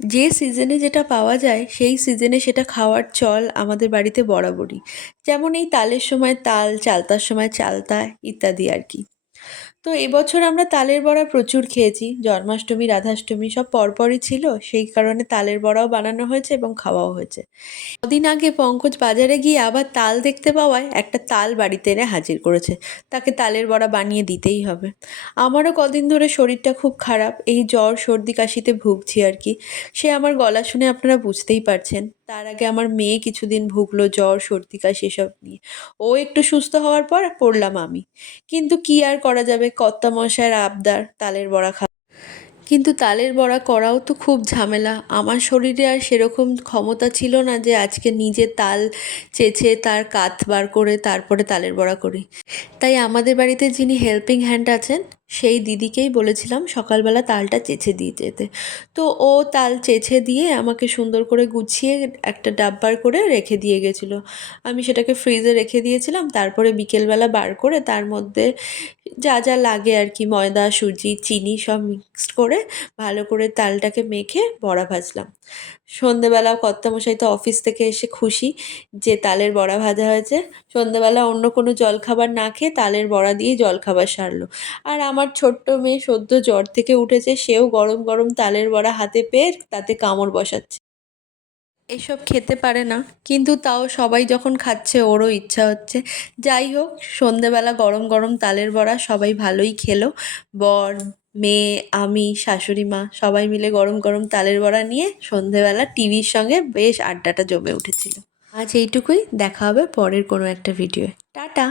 যে সিজনে যেটা পাওয়া যায় সেই সিজনে সেটা খাওয়ার চল আমাদের বাড়িতে বরাবরই। যেমন এই তালের সময় তাল, চালতার সময় চালতা ইত্যাদি আর কি। তো এবছর আমরা তালের বড়া প্রচুর খেয়েছি। জন্মাষ্টমী, রাধাষ্টমী সব পরপরই ছিল। সেই কারণে তালের বড়াও বানানো হয়েছে এবং খাওয়াও হয়েছে। কদিন আগে পঙ্কজ বাজারে গিয়ে আবার তাল দেখতে পাওয়ায় একটা তাল বাড়িতে এনে হাজির করেছে। তাকে তালের বড়া বানিয়ে দিতেই হবে। আমারও কদিন ধরে শরীরটা খুব খারাপ, এই জ্বর সর্দি কাশিতে ভুগছি আর কি। সে আমার গলা শুনে আপনারা বুঝতেই পারছেন। তার আগে আমার মেয়ে কিছুদিন ভুগলো জ্বর সর্দি কাশি এসব নিয়ে। ও একটু সুস্থ হওয়ার পর পড়লাম আমি। কিন্তু কি আর করা যাবে, কর্তামশায়ের আবদার তালের বড়া কিন্তু তালের বড়া করাও তো খুব ঝামেলা। আমার শরীরে আর সেরকম ক্ষমতা ছিল না যে আজকে নিজে তাল চেঁচে তার কাঠ বার করে তারপরে তালের বড়া করি। তাই আমাদের বাড়িতে যিনি হেল্পিং হ্যান্ড আছেন সেই দিদিকেই বলেছিলাম সকালবেলা তালটা চেঁচে দিয়ে যেতে। তো ও তাল চেঁচে দিয়ে আমাকে সুন্দর করে গুছিয়ে একটা ডাব্বার করে রেখে দিয়ে গেছিলো। আমি সেটাকে ফ্রিজে রেখে দিয়েছিলাম। তারপরে বিকেলবেলা বার করে তার মধ্যে যা যা লাগে আর কি, ময়দা, সুজি, চিনি সব মিক্সড করে ভালো করে তালটাকে মেখে বড়া ভাজলাম। সন্ধেবেলা কর্তামশাই তো অফিস থেকে এসে খুশি যে তালের বড়া ভাজা হয়েছে। সন্ধেবেলা অন্য কোনো জলখাবার না খেয়ে তালের বড়া দিয়েই জলখাবার সারলো। আর আমার ছোট্ট মেয়ে সদ্য জ্বর থেকে উঠেছে, সেও গরম গরম তালের বড়া হাতে পেয়ে তাতে কামড় বসাচ্ছে। এসব খেতে পারে না, কিন্তু তাও সবাই যখন খাচ্ছে ওরও ইচ্ছা হচ্ছে। যাই হোক, সন্ধেবেলা গরম গরম তালের বড়া সবাই ভালোই খেলো। বর, মেয়ে, আমি, শাশুড়ি মা সবাই মিলে গরম গরম তালের বড়া নিয়ে সন্ধেবেলা টিভির সঙ্গে বেশ আড্ডাটা জমে উঠেছিল। আজ এইটুকুই, দেখা হবে পরের কোনো একটা ভিডিওয়ে। টাটা।